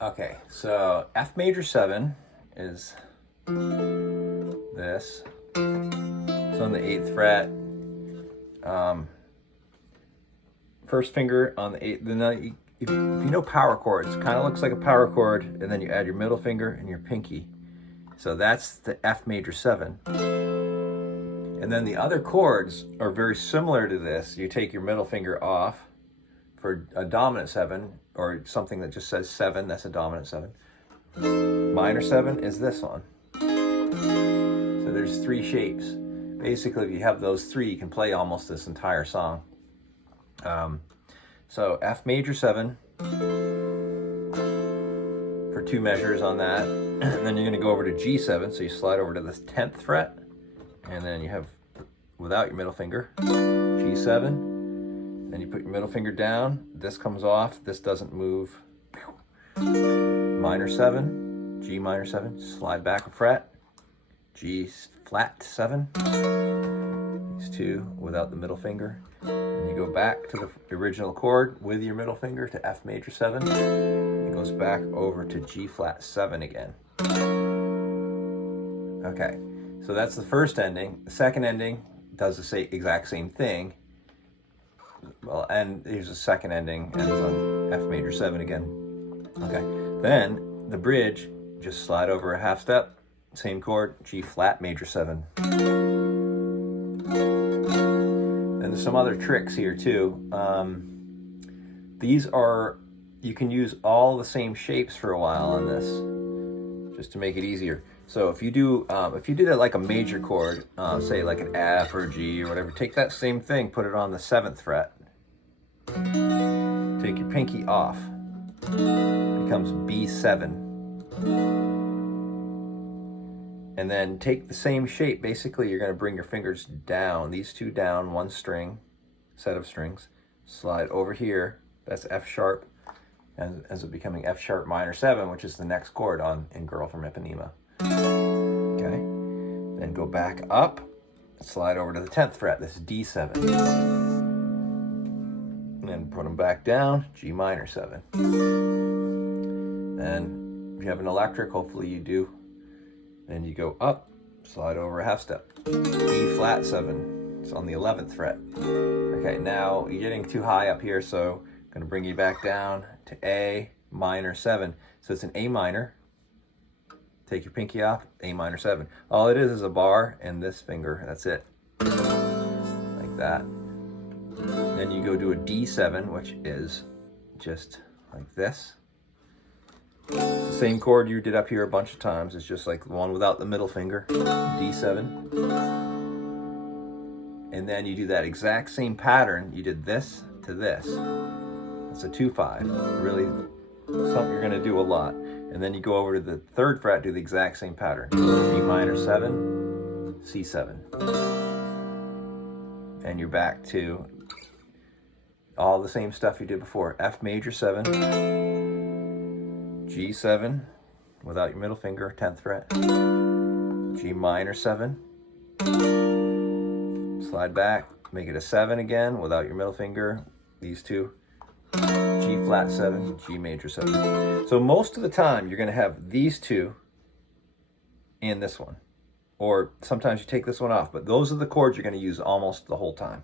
Okay, so F major 7 is this. It's on the 8th fret. First finger on the 8th. Then if you know power chords, kind of looks like a power chord, and then you add your middle finger and your pinky. So that's the F major 7. And then the other chords are very similar to this. You take your middle finger off for a dominant 7, or something that just says 7, that's a dominant 7. Minor 7 is this one. So there's 3 shapes. Basically, if you have those 3, you can play almost this entire song. So F major 7 for 2 measures on that. And then you're going to go over to G7, so you slide over to the 10th fret. And then you have, without your middle finger, G7. Then you put your middle finger down. This comes off. This doesn't move. Minor 7, G minor 7. Slide back a fret. G flat 7. These 2 without the middle finger. And you go back to the original chord with your middle finger to F major 7. It goes back over to G flat 7 again. Okay, so that's the first ending. The second ending does the exact same thing. Well, and here's a second ending, ends on F major 7 again. Okay, then the bridge, just slide over a half step, same chord, G flat major 7. And there's some other tricks here too. These are, you can use all the same shapes for a while on this, just to make it easier. So if you do that like a major chord, say like an F or a G or whatever, take that same thing, put it on the 7th fret. Take your pinky off. It becomes B7. And then take the same shape. Basically, you're going to bring your fingers down, these 2 down, 1 string, set of strings. Slide over here. That's F sharp. And ends up becoming F sharp minor 7, which is the next chord in Girl from Ipanema. Okay, then go back up, slide over to the 10th fret, this is D7. And then put them back down, G minor 7. Then if you have an electric, hopefully you do, then you go up, slide over a half step, E flat 7, it's on the 11th fret. Okay, now you're getting too high up here, so I'm going to bring you back down to A minor 7. So it's an A minor. Take your pinky off, A minor 7. All it is a bar and this finger, that's it. Like that. Then you go to a D7, which is just like this. It's the same chord you did up here a bunch of times. It's just like the one without the middle finger, D7. And then you do that exact same pattern. You did this to this. It's a 2-5. Really something you're gonna do a lot. And then you go over to the 3rd fret, do the exact same pattern. G minor 7, C7. And you're back to all the same stuff you did before. F major 7, G7 without your middle finger, 10th fret. G minor 7. Slide back, make it a 7 again without your middle finger. These 2. G flat 7, G major 7. So most of the time you're going to have these 2 and this one. Or sometimes you take this one off, but those are the chords you're going to use almost the whole time.